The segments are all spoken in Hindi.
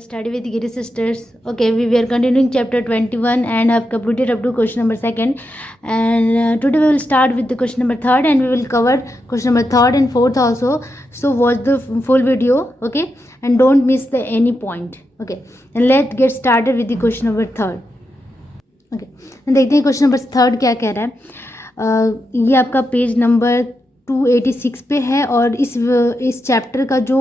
Study with Giri sisters. Okay, we were continuing chapter 21 and have completed up to question number 2nd. And today we will start with the question number 3rd and we will cover question number 3rd and 4th also. So watch the full video, okay, and don't miss the any point. Okay, and let's get started with the question number 3rd. Okay, and देखते हैं क्वेश्चन नंबर 3rd क्या कह रहा है. ये आपका पेज नंबर 286 पे है और इस चैप्टर का जो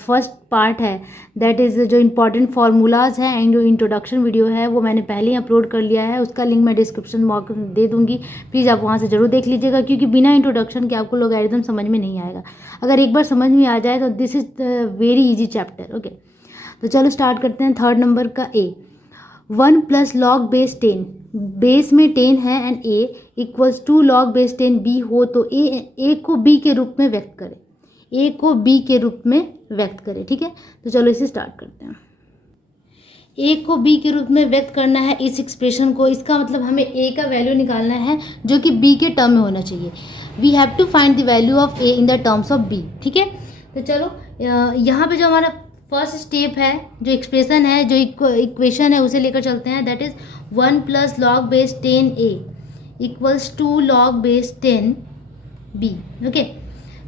फर्स्ट पार्ट है दैट इज़ जो इम्पॉर्टेंट फार्मूलाज है एंड जो इंट्रोडक्शन वीडियो है वो मैंने पहले ही अपलोड कर लिया है. उसका लिंक मैं डिस्क्रिप्शन बॉक्स में दे दूंगी, प्लीज़ आप वहाँ से ज़रूर देख लीजिएगा क्योंकि बिना इंट्रोडक्शन के आपको लॉगरिथम समझ में नहीं आएगा. अगर एक बार समझ में आ जाए तो this is the very easy chapter. Okay, तो चलो स्टार्ट करते हैं. 3rd नंबर का ए. 1 + log base 10 बेस में 10 है and a equals to log base 10 b हो तो a को b के रूप में व्यक्त करें. a को b के रूप में व्यक्त करें. ठीक है, तो चलो इसे स्टार्ट करते हैं. a को b के रूप में व्यक्त करना है इस एक्सप्रेशन को. इसका मतलब हमें a का वैल्यू निकालना है जो कि b के टर्म में होना चाहिए. We have to find the value of a in the terms of b. ठीक है, तो चलो यहाँ पे जो हमारा फर्स्ट स्टेप है, जो एक्सप्रेशन है, जो इक्वेशन है उसे लेकर चलते हैं. That is 1 + log base 10a equals to log base 10b. Okay,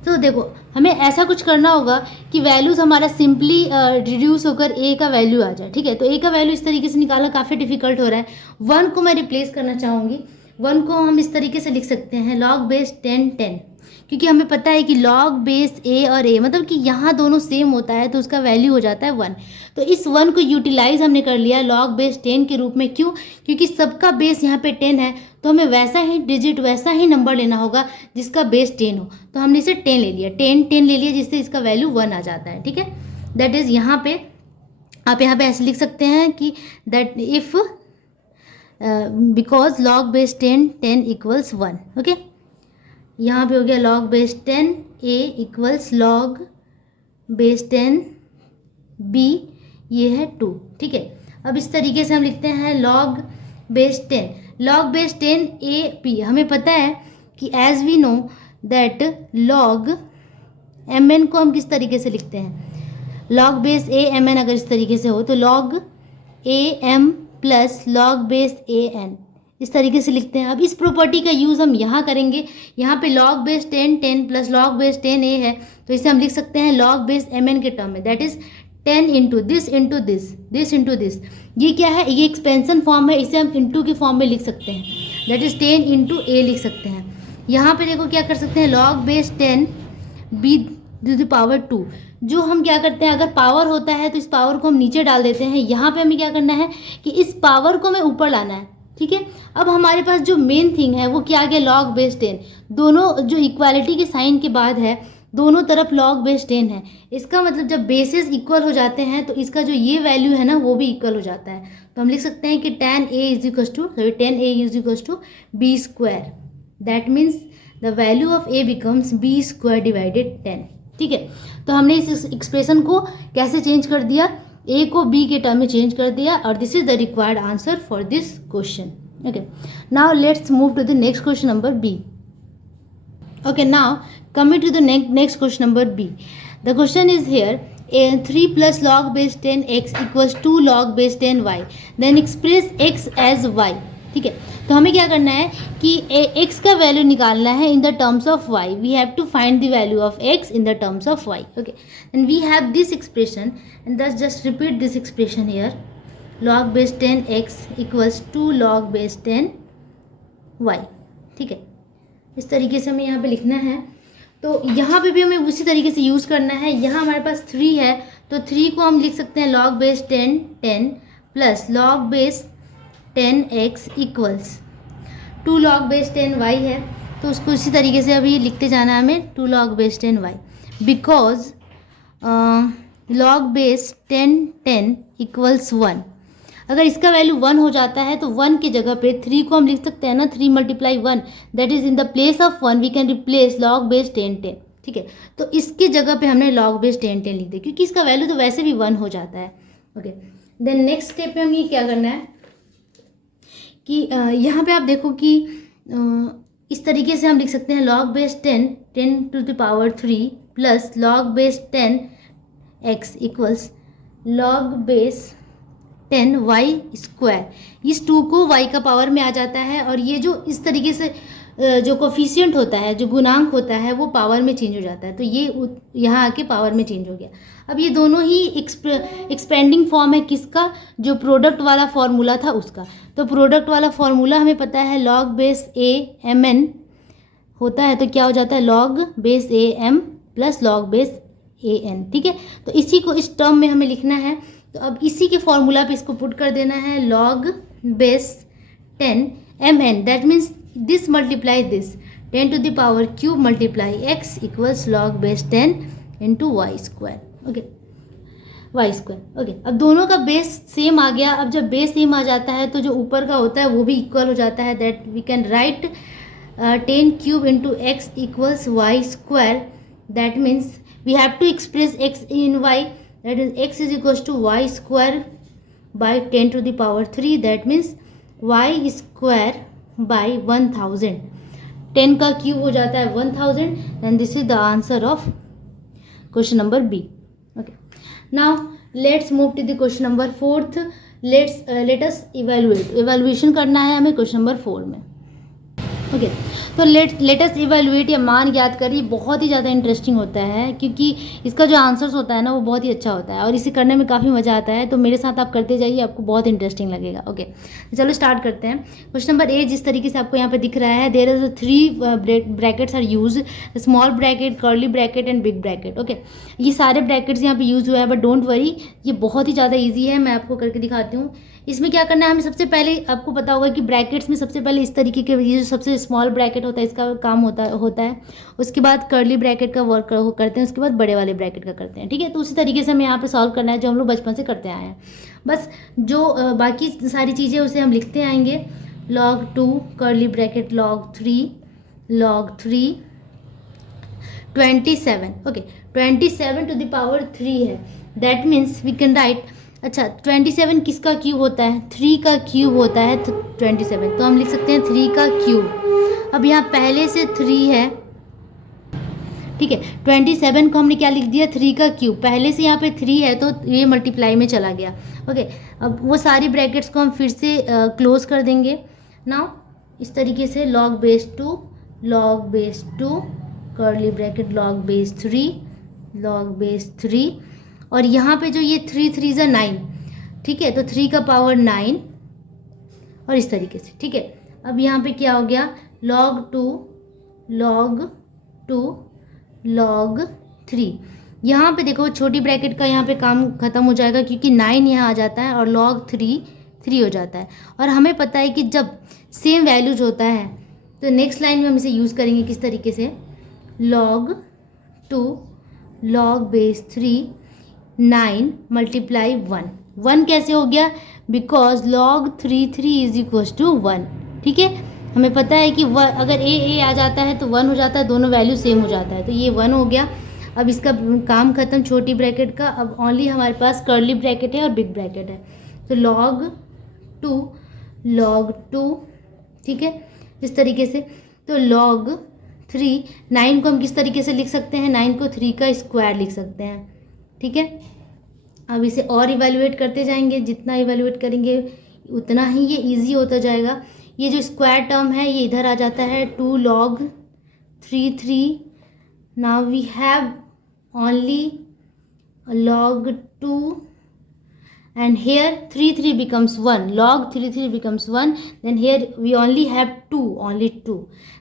तो देखो हमें ऐसा कुछ करना होगा कि वैल्यूज़ हमारा सिंपली रिड्यूस होकर a का वैल्यू आ जाए. ठीक है, तो a का वैल्यू इस तरीके से निकालना काफ़ी डिफिकल्ट हो रहा है. 1 को मैं रिप्लेस करना चाहूँगी. 1 को हम इस तरीके से लिख सकते हैं log base 10 10, क्योंकि हमें पता है कि log base a और a मतलब कि यहाँ दोनों सेम होता है तो उसका वैल्यू हो जाता है 1. तो इस 1 को यूटिलाइज हमने कर लिया log base 10 के रूप में. क्यों? क्योंकि सबका बेस यहाँ पे 10 है तो हमें वैसा ही डिजिट, वैसा ही नंबर लेना होगा जिसका बेस 10 हो. तो हमने इसे 10 ले लिया, 10 ले लिया, जिससे इसका वैल्यू 1 आ जाता है. ठीक है, दैट इज़ यहाँ पे आप यहाँ पे ऐसे लिख सकते हैं कि that if because log base 10 equals 1. Okay, यहाँ पे हो गया log base 10 a equals log base 10 b, ये है 2. ठीक है, अब इस तरीके से हम लिखते हैं log base 10 a p. हमें पता है कि as we know that log mn को हम किस तरीके से लिखते हैं. log base a mn अगर इस तरीके से हो तो log a m plus log base a n इस तरीके से लिखते हैं. अब इस प्रॉपर्टी का यूज़ हम यहाँ करेंगे. यहाँ पे log base 10 plus log base 10a है तो इसे हम लिख सकते हैं log base mn के टर्म में. That is 10 into this into this, this into this. ये क्या है? ये एक्सपेंशन फॉर्म है, इसे हम इंटू के फॉर्म में लिख सकते हैं. दैट इज़ 10 इंटू a लिख सकते हैं. यहाँ पे देखो क्या कर सकते हैं, log base 10 b to the power 2. जो हम क्या करते हैं, अगर पावर होता है तो इस पावर को हम नीचे डाल देते हैं. यहाँ पे हमें क्या करना है कि इस पावर को हमें ऊपर लाना है. ठीक है, अब हमारे पास जो मेन थिंग है वो क्या आ गया, log base 10. दोनों जो इक्वालिटी के साइन के बाद है दोनों तरफ log base 10 है. इसका मतलब जब बेसिस इक्वल हो जाते हैं तो इसका जो ये वैल्यू है ना वो भी इक्वल हो जाता है. तो हम लिख सकते हैं कि 10a is equals to b square. That means the value of a becomes b square divided 10. ठीक है, तो हमने इस एक्सप्रेशन को कैसे चेंज कर दिया, a को b के टर्म में चेंज कर दिया और this is the required answer for this question. Okay, now let's move to the next question number b. Okay, now coming to the next question number b. The question is here, 3 + log base 10x equals 2 log base 10y. Then express x as y. ठीक है, तो हमें क्या करना है कि x का वैल्यू निकालना है in the terms of y. We have to find the value of x in the terms of y. Okay, and we have this expression and this just repeat this expression here. log base 10x equals 2 log base 10y. ठीक है, इस तरीके से हमें यहाँ पे लिखना है. तो यहाँ पे भी हमें उसी तरीके से यूज़ करना है. यहाँ हमारे पास 3 है तो 3 को हम लिख सकते हैं log base 10 plus log base 10x equals 2 log base 10y है. तो उसको इसी तरीके से अभी लिखते जाना है हमें 2 log base 10y. Because log base 10 equals 1. अगर इसका वैल्यू 1 हो जाता है तो 1 की जगह पे 3 को हम लिख सकते हैं ना, 3 × 1. That is in the place of 1 we can replace log base 10. ठीक है, तो इसकी जगह पे हमने log base 10 लिख दिया क्योंकि इसका वैल्यू तो वैसे भी 1 हो जाता है. ओके, देन नेक्स्ट स्टेप पे हम ये क्या करना है कि यहाँ पे आप देखो कि इस तरीके से हम लिख सकते हैं log base 10 to the power 3 plus log base 10x equals log base 10 y square, इस 2 को y का पावर में आ जाता है और ये जो इस तरीके से जो कोफिशिएंट होता है, जो गुणांक होता है, वो पावर में चेंज हो जाता है, तो ये यहाँ आके पावर में चेंज हो गया। अब ये दोनों ही एक्सपेंडिंग फॉर्म है किसका, जो प्रोडक्ट वाला फॉर्मूला था उसका। तो प्रोडक्ट वाला फॉर्मूला हमें पता है लॉग बेस a mn होता है, तो क्या हो जाता है log base a m plus log base a n, ठीक है। तो इसी को इस टर्म में हमें लिखना है, तो अब इसी के फॉर्मूला पे इसको पुट कर देना है log base 10 mn, that means this multiply this 10 to the power cube multiply x equals log base 10 into y square, okay, y square, okay. अब दोनों का बेस सेम आ गया। अब जब बेस सेम आ जाता है तो जो ऊपर का होता है वो भी इक्वल हो जाता है, that we can write 10 cube into x equals y square, that means we have to express x in y, that is x is equals to y square by 10 to the power 3, that means y square by 1000, 10 का क्यूब हो जाता है 1000, and this is the answer of question number B, okay। Now let's move to the question number 4th, let us evaluation करना है हमें question number 4 में, ओके। तो लेट अस इवेलुएट या मान ज्ञात करिए, बहुत ही ज़्यादा इंटरेस्टिंग होता है क्योंकि इसका जो आंसर्स होता है ना वो बहुत ही अच्छा होता है और इसे करने में काफ़ी मज़ा आता है। तो मेरे साथ आप करते जाइए, आपको बहुत इंटरेस्टिंग लगेगा, ओके। तो चलो स्टार्ट करते हैं। क्वेश्चन नंबर ए जिस तरीके से आपको यहाँ पे दिख रहा है, there is 3 brackets are use, small bracket, curly bracket and big bracket, okay. ये सारे ब्रैकेट्स यहाँ पे यूज हुए हैं, बट डोंट वरी, ये बहुत ही ज़्यादा ईजी है। मैं आपको करके दिखाती हूँ। इसमें क्या करना है हमें, सबसे पहले आपको पता होगा कि ब्रैकेट्स में सबसे पहले इस तरीके के, ये जो सबसे स्मॉल ब्रैकेट होता है इसका काम होता है, उसके बाद कर्ली ब्रैकेट का वर्क करते हैं, उसके बाद बड़े वाले ब्रैकेट का करते हैं, ठीक है। तो उसी तरीके से हमें यहाँ पे सॉल्व करना है जो हम लोग बचपन से करते आए हैं। बस जो बाकी सारी चीज़ें उसे हम लिखते आएंगे, log 2 curly bracket log 3 27, okay. 27 to the power 3 है, that means we can write, अच्छा 27 किसका क्यूब होता है, 3 का क्यूब होता है 27, तो हम लिख सकते हैं 3 का क्यूब। अब यहाँ पहले से 3 है, ठीक है। 27 को हमने क्या लिख दिया, 3 का क्यूब, पहले से यहाँ पे 3 है तो ये मल्टीप्लाई में चला गया, ओके। अब वो सारी ब्रैकेट्स को हम फिर से क्लोज कर देंगे। नाउ इस तरीके से log base 2 curly bracket log base 3 और यहाँ पे जो ये 3 3 ज़ा 9, ठीक है, तो 3 का पावर 9 और इस तरीके से, ठीक है। अब यहाँ पे क्या हो गया, log 2 log 3, यहाँ पे देखो छोटी ब्रैकेट का यहाँ पे काम ख़त्म हो जाएगा क्योंकि 9 यहाँ आ जाता है और log 3 हो जाता है। और हमें पता है कि जब सेम वैल्यूज होता है तो नेक्स्ट लाइन में हम इसे यूज़ करेंगे किस तरीके से, log 2 log बेस 3 9 मल्टीप्लाई 1 कैसे हो गया, because log 3 is equal to 1, ठीक है। हमें पता है कि अगर a आ जाता है तो 1 हो जाता है, दोनों वैल्यू सेम हो जाता है, तो ये 1 हो गया। अब इसका काम खत्म छोटी ब्रैकेट का, अब ओनली हमारे पास कर्ली ब्रैकेट है और बिग ब्रैकेट है, तो log 2 ठीक है, इस तरीके से। तो log 3, 9 को हम किस तरीके से लिख सकते हैं, 9 को 3 का स्क्वायर लिख सकते हैं, ठीक है। अब इसे और इवैल्यूएट करते जाएंगे, जितना इवैल्यूएट करेंगे उतना ही ये इजी होता जाएगा। ये जो स्क्वायर टर्म है ये इधर आ जाता है, 2 log 3, now we have only log 2 and here 3 becomes 1, log 3 becomes 1, then here we only have 2,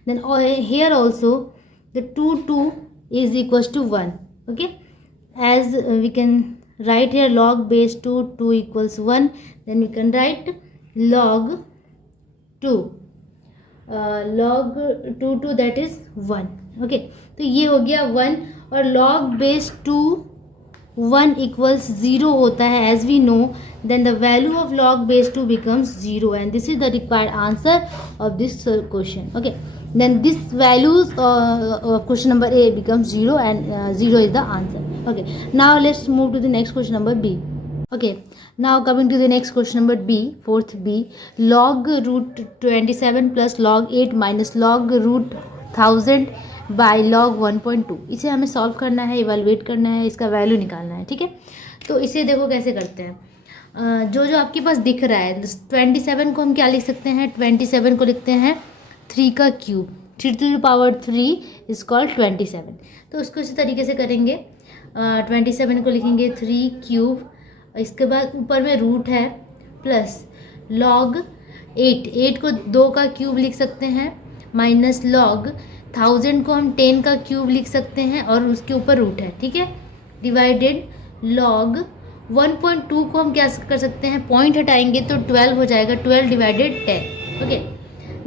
then here also the 2 is equals to 1, okay, as we can write here log base 2 equals 1, then we can write log 2 that is 1, okay। तो ये हो गया 1 और log base 2 1 equals 0 होता है, as we know, then the value of log base 2 becomes 0 and this is the required answer of this question, okay। Then this values of question number A becomes 0 and 0 is the answer, okay। Now let's move to the next question number B, okay। Now coming to the next question number B, 4th B, log root 27 plus log 8 minus log root 1000 by log 1.2, इसे हमें सॉल्व करना है, इवैल्यूएट करना है, इसका वैल्यू निकालना है, ठीक है। तो इसे देखो कैसे करते हैं। जो जो आपके पास दिख रहा है 27 को हम क्या लिख सकते हैं, 27 को लिखते हैं 3 का क्यूब, 3 इज कॉल्ड 27। तो उसको इसी तरीके से करेंगे, 27 को लिखेंगे 3 क्यूब, इसके बाद ऊपर में रूट है प्लस लॉग 8 को 2 का क्यूब लिख सकते हैं, माइनस लॉग 1000 को हम 10 का क्यूब लिख सकते हैं और उसके ऊपर रूट है, ठीक है, डिवाइडेड लॉग 1.2 को हम क्या कर सकते हैं, पॉइंट हटाएंगे तो 12 हो जाएगा, 12 डिवाइडेड 10। ओके,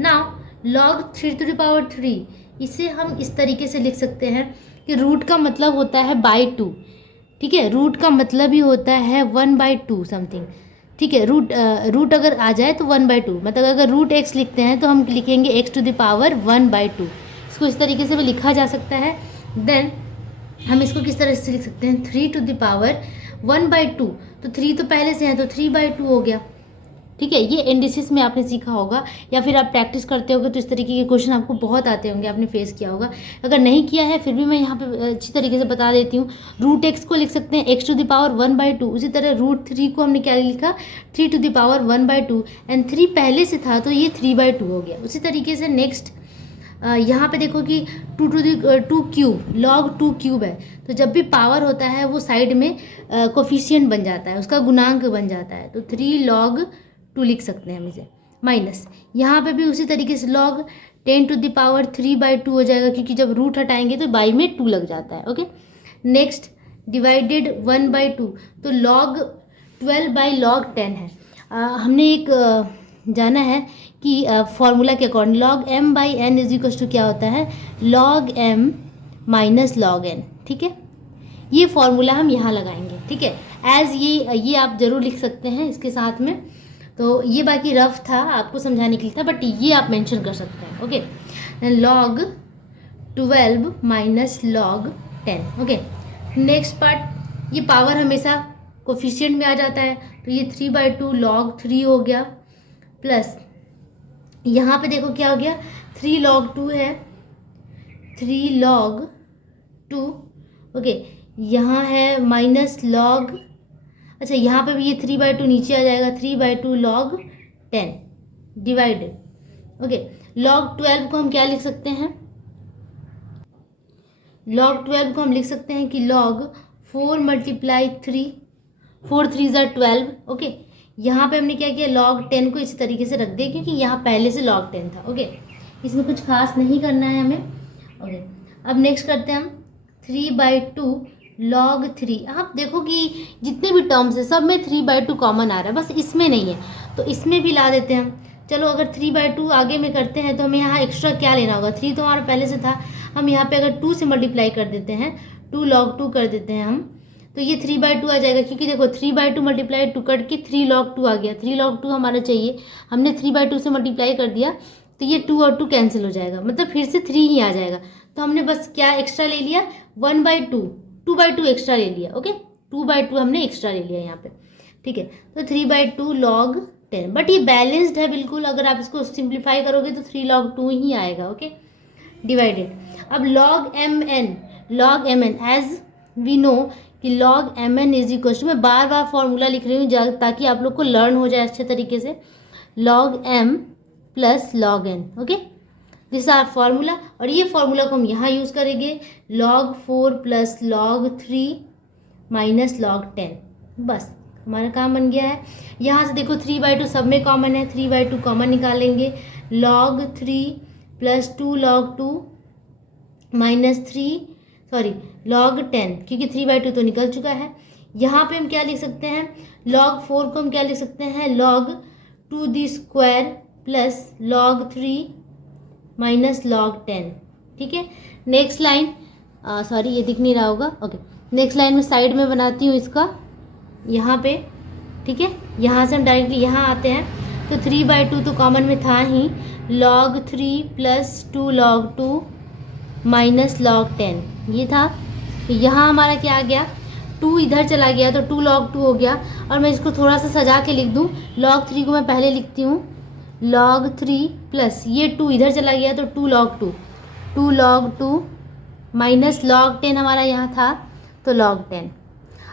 नाउ लॉग 3 इसे हम इस तरीके से लिख सकते हैं कि रूट का मतलब होता है बाई 2, ठीक है, रूट का मतलब ही होता है 1/2 समथिंग, ठीक है। रूट अगर आ जाए तो 1/2, मतलब अगर रूट x लिखते हैं तो हम लिखेंगे x⁻1/2। इसको इस तरीके से भी लिखा जा सकता है। देन हम इसको किस तरह से लिख सकते हैं, 3⁻1/2, तो 3 तो पहले से है तो 3/2 हो गया, ठीक है। ये इंडिसेस में आपने सीखा होगा या फिर आप प्रैक्टिस करते होगे तो इस तरीके के क्वेश्चन आपको बहुत आते होंगे, आपने फेस किया होगा। अगर नहीं किया है फिर भी मैं यहाँ पे अच्छी तरीके से बता देती हूँ। रूट एक्स को लिख सकते हैं x⁻1/2, उसी तरह रूट 3 को हमने क्या लिखा, 3⁻1/2, एंड 3 पहले से था तो ये 3/2 हो गया। उसी तरीके से नेक्स्ट यहाँ पे देखो कि 2 क्यूब, लॉग 2 क्यूब है, तो जब भी पावर होता है वो साइड में कोफिशिएंट बन जाता है, उसका गुणांक बन जाता है, तो 3 log 2 लिख सकते हैं हम इसे, माइनस यहाँ पे भी उसी तरीके से log 10⁻3/2 हो जाएगा, क्योंकि जब रूट हटाएंगे तो बाई में 2 लग जाता है। ओके, नेक्स्ट डिवाइडेड 1/2, तो log 12/log 10 है। हमने एक जाना है कि फॉर्मूला के according log m/n is equal to क्या होता है, log m minus log n, ठीक है। ये फॉर्मूला हम यहाँ लगाएंगे, ठीक है, एज ये आप जरूर लिख सकते हैं इसके साथ में। तो ये बाकी रफ था, आपको समझाने के लिए था, बट ये आप मेंशन कर सकते हैं। Okay, log 12 minus log 10। Okay, next part, ये पावर हमेशा कोफिशिएंट में आ जाता है, तो ये 3/2 log 3 हो गया, प्लस यहाँ पे देखो क्या हो गया, 3 log 2 है, 3 log 2। ओके, यहाँ है माइनस log, अच्छा यहाँ पे भी ये 3/2 नीचे आ जाएगा, 3/2 log 10 डिवाइडेड। ओके, log 12 को हम क्या लिख सकते हैं, log 12 को हम लिख सकते हैं कि log 4 × 3, 4 3 = 12। ओके, यहाँ पे हमने क्या किया, log 10 को इसी तरीके से रख दिया क्योंकि यहाँ पहले से log 10 था। ओके, इसमें कुछ खास नहीं करना है हमें। ओके, अब नेक्स्ट करते हैं हम 3/2 log 3। आप देखो कि जितने भी टर्म्स है सब में 3/2 कॉमन आ रहा है, बस इसमें नहीं है, तो इसमें भी ला देते हैं हम। चलो अगर 3/2 आगे में करते हैं तो हमें यहाँ एक्स्ट्रा क्या लेना होगा, 3 तो हमारा पहले से था, हम यहाँ पे अगर 2 से मल्टीप्लाई कर देते हैं, 2 log 2 कर देते हैं हम, तो ये 3/2 आ जाएगा, क्योंकि देखो 3/2 मल्टीप्लाई 2 कट के 3 log 2 आ गया, 3 log 2 हमारा चाहिए, हमने 3/2 से मल्टीप्लाई कर दिया तो ये 2 और 2 कैंसिल हो जाएगा, मतलब फिर से 3 ही आ जाएगा। तो हमने बस क्या एक्स्ट्रा ले लिया, 1/2, 2/2 एक्स्ट्रा ले लिया। ओके, 2/2 हमने एक्स्ट्रा ले लिया यहाँ पे, ठीक है। तो 3/2 log 10, बट ये बैलेंस्ड है बिल्कुल, अगर आप इसको सिंप्लीफाई करोगे तो 3 log 2 ही आएगा। Okay, divided. अब log mn as we know कि log mn is equal to, मैं बार बार फॉर्मूला लिख रही हूँ ताकि आप लोग को लर्न हो जाए अच्छे तरीके से, log m plus log n। Okay, this are formula, और ये फार्मूला को हम यहाँ यूज़ करेंगे, log 4 plus log 3 minus log 10। बस हमारा काम बन गया है। यहाँ से देखो 3/2 सब में कॉमन है, 3/2 कॉमन निकालेंगे, log 3 plus 2 log 2 minus log 10, क्योंकि 3/2 तो निकल चुका है। यहाँ पे हम क्या लिख सकते हैं, log 4 को हम क्या लिख सकते हैं, log 2² plus log 3 minus log 10, ठीक है। नेक्स्ट लाइन, सॉरी ये दिख नहीं रहा होगा। ओके, नेक्स्ट लाइन में साइड में बनाती हूँ इसका, यहाँ पे, ठीक है। यहाँ से हम डायरेक्टली यहाँ आते हैं, तो 3/2 तो कॉमन में था ही, log 3 plus 2 log 2 minus log 10 ये था। तो यहाँ हमारा क्या आ गया, 2 इधर चला गया तो 2 log 2 हो गया, और मैं इसको थोड़ा सा सजा के लिख दूँ, log 3 को मैं पहले लिखती हूँ, log 3 प्लस ये 2 इधर चला गया तो 2 log 2 माइनस log 10 हमारा यहाँ था तो log 10।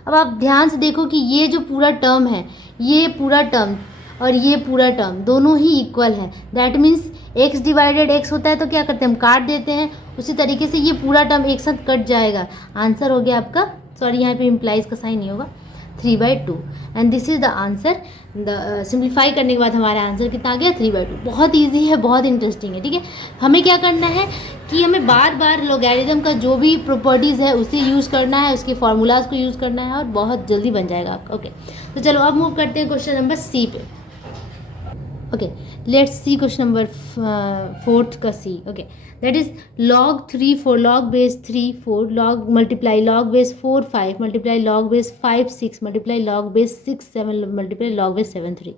अब आप ध्यान से देखो कि ये जो पूरा टर्म है, ये पूरा टर्म और ये पूरा टर्म दोनों ही इक्वल है। That means x divided x होता है तो क्या करते हैं, हम काट देते हैं। उसी तरीके से ये पूरा टर्म एक साथ कट जाएगा। आंसर हो गया आपका, सॉरी यहाँ पे इम्प्लाइज का साइन नहीं होगा, 3/2। And this is the answer. Simplify करने के बाद हमारा आंसर कितना आ गया, 3/2। बहुत ईजी है, बहुत इंटरेस्टिंग है। ठीक है, हमें क्या करना है कि हमें बार बार लॉगरिथम का जो भी प्रॉपर्टीज़ है उसे यूज़ करना है, उसके फार्मूलाज को यूज़ करना है और बहुत जल्दी बन जाएगा आपका। ओके, तो चलो अब मूव करते हैं क्वेश्चन नंबर सी पे। Okay, let's see question number 4th का C. Okay, that is log 3 4 log base 3 4 log multiply log base 4 5 multiply log base 5 6 multiply log base 6 7 multiply log base 7 3।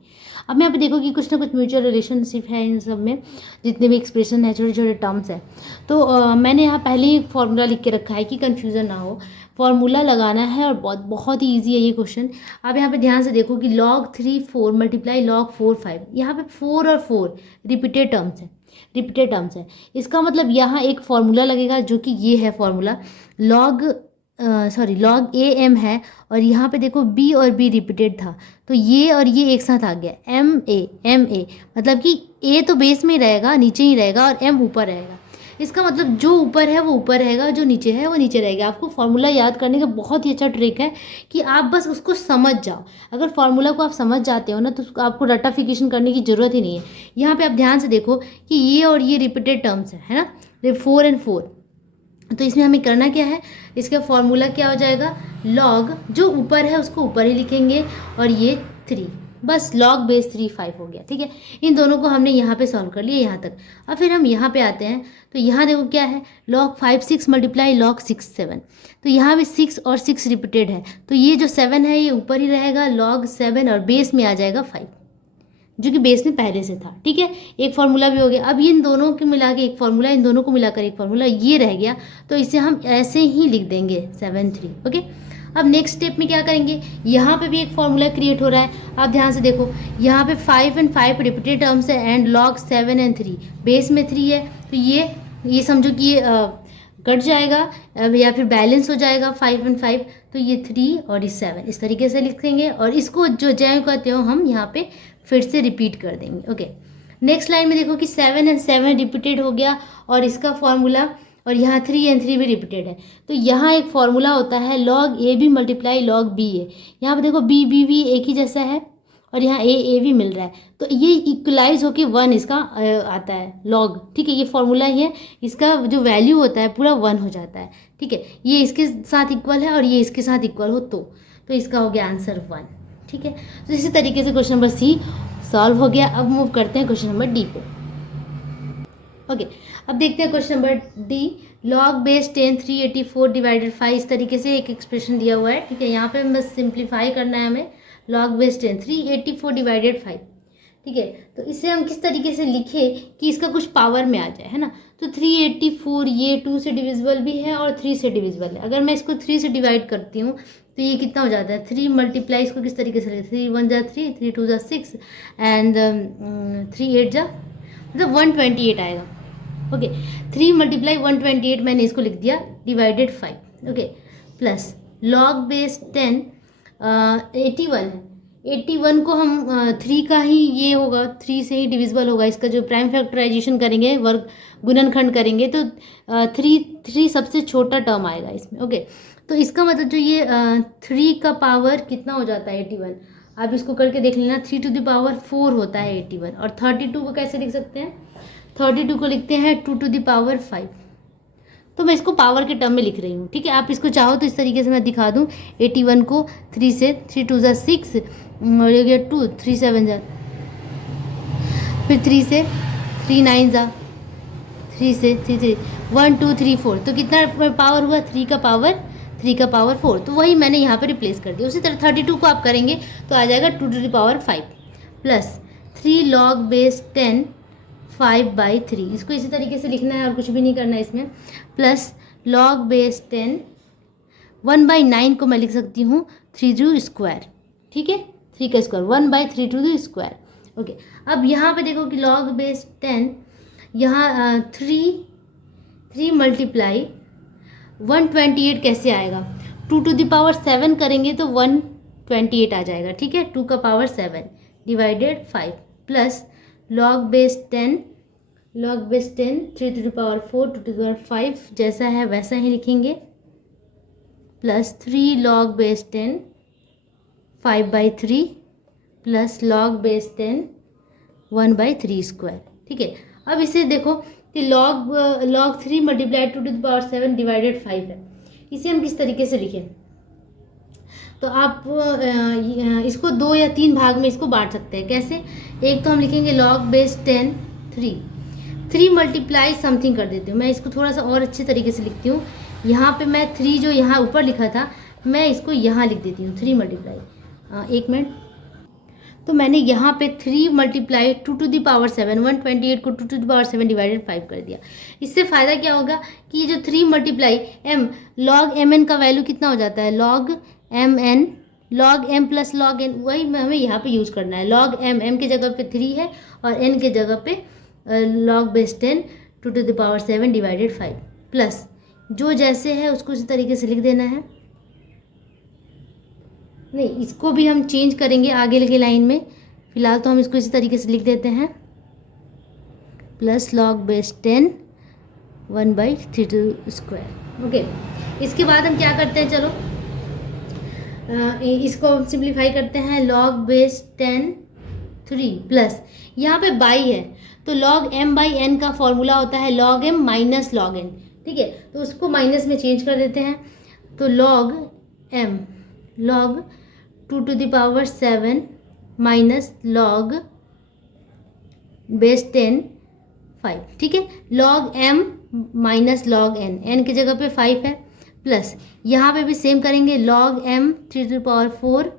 अब यहाँ पे देखो कि कुछ ना कुछ म्यूचुअल रिलेशनशिप है इन सब में, जितने भी एक्सप्रेशन है, छोटे छोटे टर्म्स है। तो मैंने यहाँ पहले ही फॉर्मूला लिख के रखा है कि कन्फ्यूज़न ना हो, फॉर्मूला लगाना है और बहुत बहुत ही ईजी है ये क्वेश्चन। आप यहाँ पे ध्यान से देखो कि log 3 4 मल्टीप्लाई log 4 5, यहाँ पे 4 और 4 रिपीटेड टर्म्स है। इसका मतलब यहाँ एक फॉर्मूला लगेगा जो कि ये है फॉर्मूला, log ए एम है और यहाँ पे देखो बी और बी रिपीटेड था, तो ये और ये एक साथ आ गया एम ए, मतलब कि ए तो बेस में ही रहेगा, नीचे ही रहेगा, और एम ऊपर रहेगा। इसका मतलब जो ऊपर है वो ऊपर रहेगा, जो नीचे है वो नीचे रहेगा। आपको फार्मूला याद करने का बहुत ही अच्छा ट्रिक है कि आप बस उसको समझ जाओ। अगर फार्मूला को आप समझ जाते हो ना तो आपको रटाफिकेशन करने की ज़रूरत ही नहीं है। यहाँ पे आप ध्यान से देखो कि ये और ये रिपीटेड टर्म्स है ना, 4 और 4। तो इसमें हमें करना क्या है, इसका फॉर्मूला क्या हो जाएगा, लॉग जो ऊपर है उसको ऊपर ही लिखेंगे और ये 3, बस log base 3 5 हो गया। ठीक है, इन दोनों को हमने यहाँ पे सॉल्व कर लिया यहाँ तक। अब फिर हम यहाँ पे आते हैं, तो यहाँ देखो क्या है, log 5 6 मल्टीप्लाई log 6 7। तो यहाँ भी 6 और 6 रिपीटेड है, तो ये जो 7 है ये ऊपर ही रहेगा log 7 और बेस में आ जाएगा 5, जो कि बेस में पहले से था। ठीक है, एक फार्मूला भी हो गया। अब इन दोनों के मिला के एक फार्मूला, इन दोनों को मिलाकर एक फार्मूला, ये रह गया, तो इसे हम ऐसे ही लिख देंगे 7 3। ओके, अब नेक्स्ट स्टेप में क्या करेंगे, यहाँ पे भी एक फार्मूला क्रिएट हो रहा है। आप ध्यान से देखो, यहाँ पे 5 और 5 रिपीटेड टर्म्स है एंड log 7 और 3 बेस में 3 है, तो ये समझो कि ये कट जाएगा या फिर बैलेंस हो जाएगा 5 और 5, तो ये 3 और 7 इस तरीके से लिखेंगे और इसको जो जय कहते हो हम यहाँ पे फिर से रिपीट कर देंगे। ओके, नेक्स्ट लाइन में देखो कि 7 और 7 रिपीटेड हो गया और इसका फॉर्मूला, और यहाँ 3 और 3 भी रिपीटेड है, तो यहाँ एक फॉर्मूला होता है log A B multiply log B A. यहाँ पे देखो बी बी भी एक ही जैसा है और यहाँ ए भी मिल रहा है, तो ये इक्वलाइज होके 1 इसका आता है log। ठीक है, ये फॉर्मूला ही है, इसका जो वैल्यू होता है पूरा 1 हो जाता है। ठीक है, ये इसके साथ इक्वल है और ये इसके साथ इक्वल हो तो इसका हो गया आंसर 1। ठीक है, तो इसी तरीके से क्वेश्चन नंबर सी सॉल्व हो गया। अब मूव करते हैं क्वेश्चन नंबर डी पे। ओके, अब देखते हैं question number D, log base 10 384 divided 5, इस तरीके से एक एक्सप्रेशन दिया हुआ है। ठीक है, यहाँ पे बस सिंप्लीफाई करना है हमें, log बेस 10 384 डिवाइडेड 5। ठीक है, तो इसे हम किस तरीके से लिखें कि इसका कुछ पावर में आ जाए, है ना। तो 384 ये 2 से डिविजिबल भी है और 3 से डिविजिबल है। अगर मैं इसको 3 से डिवाइड करती हूँ तो ये कितना हो जाता है, 3 मल्टीप्लाई इसको किस तरीके से, 3 1 जा 3 3 2 जा 6 एंड 3 8 जा मतलब 128 आएगा। ओके, 3 मल्टीप्लाई 128 मैंने इसको लिख दिया divided 5। Okay, plus log base 10 81 है, 81 को हम 3 का ही ये होगा, 3 से ही डिविजिबल होगा। इसका जो प्राइम फैक्टराइजेशन करेंगे, वर्ग गुणनखंड करेंगे, तो 3 सबसे छोटा टर्म आएगा इसमें। ओके, तो इसका मतलब जो ये 3 का पावर कितना हो जाता है 81, आप इसको करके देख लेना, 3 to the power 4 होता है 81। और 32 को कैसे लिख सकते हैं, 32 को लिखते हैं 2 to the power 5। तो मैं इसको पावर के टर्म में लिख रही हूँ। ठीक है, आप इसको चाहो तो इस तरीके से मैं दिखा दूँ, 81 को 3 से, 3 2 जा 6 और ये गया 2 3 7 जा, फिर 3 से 3 9 जा, 3 से 3 3 1 2 3 4, तो कितना पावर हुआ, 3 का पावर 4। तो वही मैंने यहाँ पे रिप्लेस कर दिया। उसी तरह 32 को आप करेंगे तो आ जाएगा 2 to the power 5 plus 3 log base 10 5/3, इसको इसी तरीके से लिखना है और कुछ भी नहीं करना है इसमें, प्लस log बेस 10 1/9 को मैं लिख सकती हूँ 3 टू स्क्वायर। ठीक है, 3 का square 1/3 to the square. Okay, अब यहाँ पे देखो कि log बेस 10 यहाँ 3 मल्टीप्लाई 128 कैसे आएगा, 2⁻7 करेंगे तो 128 आ जाएगा, ठीक है। 2⁻7 डिवाइडेड 5 प्लस log बेस 10 3⁴ 2⁵ जैसा है वैसा ही लिखेंगे, plus 3 log base 10 5/3 plus log base 10 1/3², ठीक है। अब इसे देखो कि log 3 मल्टीप्लाई 2⁻7 डिवाइडेड 5 है, इसे हम किस तरीके से लिखें। तो आप इसको 2 या 3 भाग में इसको बांट सकते हैं। कैसे? एक तो हम लिखेंगे log बेस 10 3 मल्टीप्लाई समथिंग कर देती हूँ। मैं इसको थोड़ा सा और अच्छे तरीके से लिखती हूँ। यहाँ पे मैं 3 जो यहाँ ऊपर लिखा था मैं इसको यहाँ लिख देती हूँ 3 मल्टीप्लाई। एक मिनट, तो मैंने यहाँ पे 3 मल्टीप्लाई 2⁻7 128 को 2⁻7 डिवाइडेड 5 कर दिया। इससे फ़ायदा क्या होगा कि ये जो 3 मल्टीप्लाई m log mn का वैल्यू कितना हो जाता है, log mn log m plus log n, वही हमें यहाँ पे यूज़ करना है। log m के जगह पे 3 है और n के जगह पे log बेस 10 2⁻7 डिवाइडेड 5 प्लस जो जैसे है उसको इसी तरीके से लिख देना है। नहीं, इसको भी हम चेंज करेंगे आगे के लाइन में, फिलहाल तो हम इसको इसी तरीके से लिख देते हैं, प्लस log बेस 10 1/3²। ओके, इसके बाद हम क्या करते हैं, चलो इसको हम सिंप्लीफाई करते हैं। log बेस 10 3 प्लस यहाँ पे बाई है तो log m/n का फॉर्मूला होता है log m minus log n, ठीक है। तो उसको माइनस में चेंज कर देते हैं, तो log m log 2⁻7 minus log base 10 5, ठीक है। log m minus log n की जगह पे 5 है, प्लस यहाँ पे भी सेम करेंगे log m 3⁴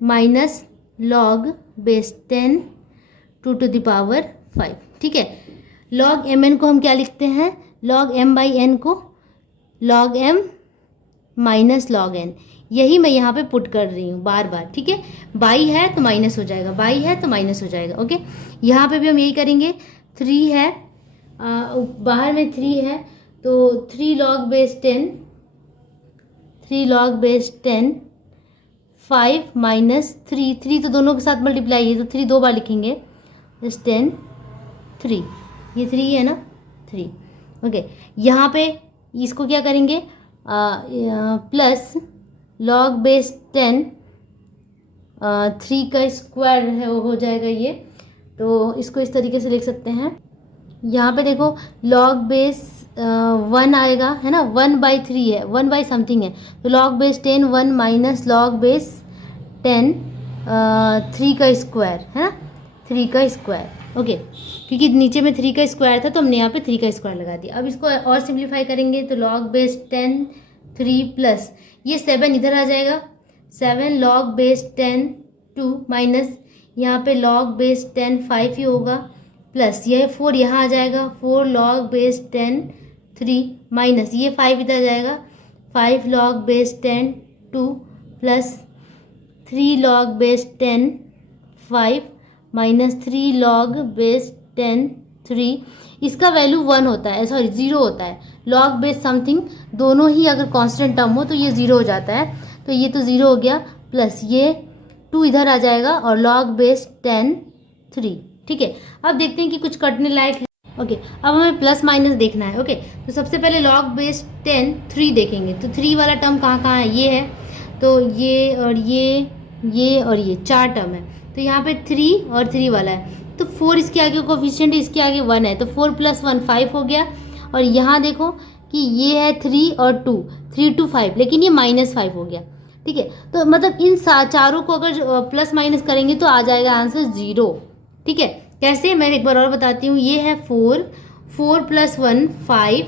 minus log base 10 2⁵, ठीक है। log mn को हम क्या लिखते हैं, log m/n को log m minus log n, यही मैं यहाँ पे पुट कर रही हूँ बार बार, ठीक है। बाई है तो माइनस हो जाएगा, बाई है तो माइनस हो जाएगा। ओके, यहाँ पे भी हम यही करेंगे। 3 है बाहर में 3 है तो 3 log बेस 10 5 माइनस 3 तो दोनों के साथ मल्टीप्लाई है तो 3 2 बार लिखेंगे, इस 10 3, ये 3 है ना 3। ओके, यहाँ पे इसको क्या करेंगे, प्लस log बेस 10 3 का स्क्वायर है वो हो जाएगा ये, तो इसको इस तरीके से लिख सकते हैं। यहाँ पे देखो log बेस 1 आएगा, है ना, 1/3 है, 1 बाई समथिंग है, तो log base 10 1 minus log base 10 3 का स्क्वायर, है ना, 3 का स्क्वायर। ओके, क्योंकि नीचे में 3 का स्क्वायर था तो हमने यहाँ पे 3 का स्क्वायर लगा दिया। अब इसको और सिंप्लीफाई करेंगे तो log बेस 10 3 प्लस ये 7 इधर आ जाएगा, 7 log बेस 10 2 माइनस यहाँ पे log बेस 10 5 ही होगा, प्लस ये 4 यहाँ आ जाएगा, 4 log बेस 10 3 माइनस ये 5 इधर आ जाएगा, 5 log base 10 2 plus 3 log base 10 5 minus 3 log base 10 3, इसका वैल्यू 1 होता है, सॉरी 0 होता है। log बेस समथिंग दोनों ही अगर कांस्टेंट टर्म हो तो ये 0 हो जाता है, तो ये तो 0 हो गया, प्लस ये 2 इधर आ जाएगा और log बेस 10 3, ठीक है। अब देखते हैं कि कुछ कटने लायक है। ओके, अब हमें प्लस माइनस देखना है। ओके, तो सबसे पहले log बेस 10 3 देखेंगे, तो 3 वाला टर्म कहाँ कहाँ है, ये है, तो ये और ये और ये 4 टर्म है, तो यहाँ पे 3 और 3 वाला है, तो 4 इसके आगे कोफिशिएंट है, इसके आगे 1 है, तो 4 + 1 5 हो गया। और यहाँ देखो कि ये है 3 और 2 3 2 5, लेकिन ये -5 हो गया, ठीक है। तो मतलब इन चारों को अगर प्लस माइनस करेंगे तो आ जाएगा आंसर 0, ठीक है। कैसे, मैं एक बार और बताती हूँ। ये है 4 + 1 5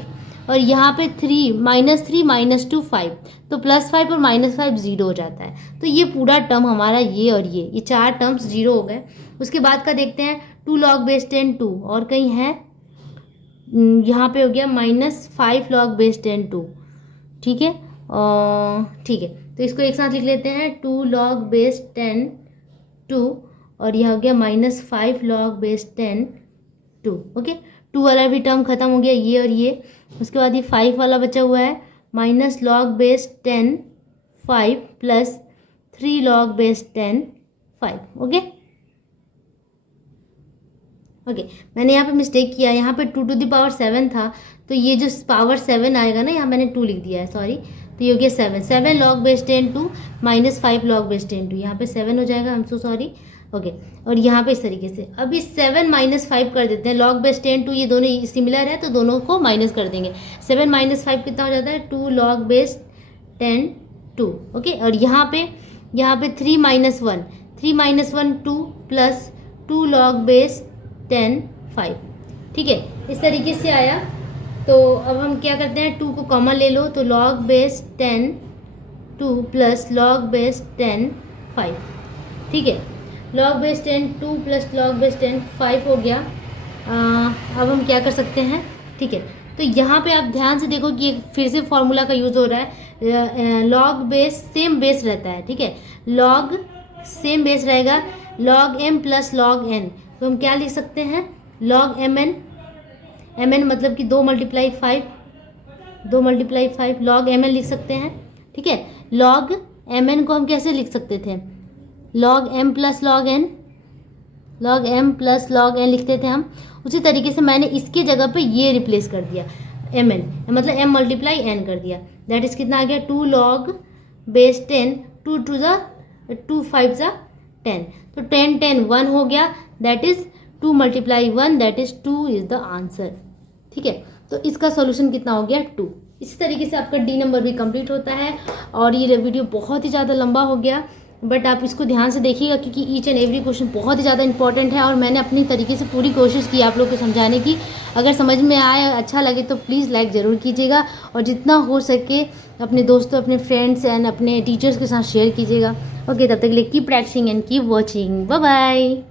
और यहाँ पे 3 -2 5, तो +5 और -5 0 हो जाता है। तो ये पूरा टर्म हमारा ये और ये 4 टर्म्स 0 हो गए। उसके बाद का देखते हैं, 2 log बेस 10 2 और कहीं है, यहाँ पे हो गया -5 log बेस 10 2, ठीक है, ठीक है। तो इसको एक साथ लिख लेते हैं, 2 log बेस 10 2 और यह हो गया -5 log बेस 10 2। ओके, 2 वाला भी टर्म खत्म हो गया, ये और ये। उसके बाद ये 5 वाला बचा हुआ है, -log base 10 5 plus 3 log base 10 5। Okay okay मैंने यहाँ पे मिस्टेक किया, यहाँ पे 2 to the power 7 था, तो ये जो पावर 7 आएगा ना, यहाँ मैंने 2 लिख दिया है, सॉरी। तो ये हो गया 7 log base 10 2 minus 5 log base 10 2, यहाँ पे 7 हो जाएगा, I am so sorry. Okay और यहाँ पे इस तरीके से अब इस 7 माइनस 5 कर देते हैं, log बेस 10 2 ये दोनों सिमिलर है तो दोनों को माइनस कर देंगे। 7 माइनस 5 कितना हो जाता है, 2 log बेस 10 2। ओके और यहाँ पे 3 माइनस 1 2 प्लस 2 log बेस 10 5। ठीक है, इस तरीके से आया। तो अब हम क्या करते हैं, 2 को कॉमन ले लो, तो log base 10 2 plus log base 10 5। ठीक है, log base 10 2 plus log base 10 5 हो गया। अब हम क्या कर सकते हैं, ठीक है, तो यहाँ पे आप ध्यान से देखो कि फिर से फॉर्मूला का यूज़ हो रहा है। log बेस सेम बेस रहता है, ठीक है, log सेम बेस रहेगा, log m plus log n, तो हम क्या लिख सकते हैं, log mn मतलब कि 2 मल्टीप्लाई 5 log mn लिख सकते हैं। ठीक है, log mn को हम कैसे लिख सकते थे, log m plus log n लिखते थे हम। उसी तरीके से मैंने इसके जगह पे ये रिप्लेस कर दिया, mn मतलब m मल्टीप्लाई n कर दिया, दैट इज कितना आ गया, 2 log बेस 10 2 5 ज़ा 10, तो 10 10 1 हो गया, that is 2 multiply 1 that is 2 is the answer. ठीक है, तो इसका सॉल्यूशन कितना हो गया 2। इसी तरीके से आपका डी नंबर भी कंप्लीट होता है। और ये वीडियो बहुत ही ज़्यादा लंबा हो गया, बट आप इसको ध्यान से देखिएगा क्योंकि ईच एंड एवरी क्वेश्चन बहुत ही ज़्यादा इंपॉर्टेंट है और मैंने अपनी तरीके से पूरी कोशिश की आप लोग को समझाने की। अगर समझ में आए, अच्छा लगे तो प्लीज़ लाइक ज़रूर कीजिएगा और जितना हो सके अपने दोस्तों, अपने फ्रेंड्स एंड अपने टीचर्स के साथ शेयर कीजिएगा। ओके, तब तक के लिए keep practicing and keep watching, bye bye.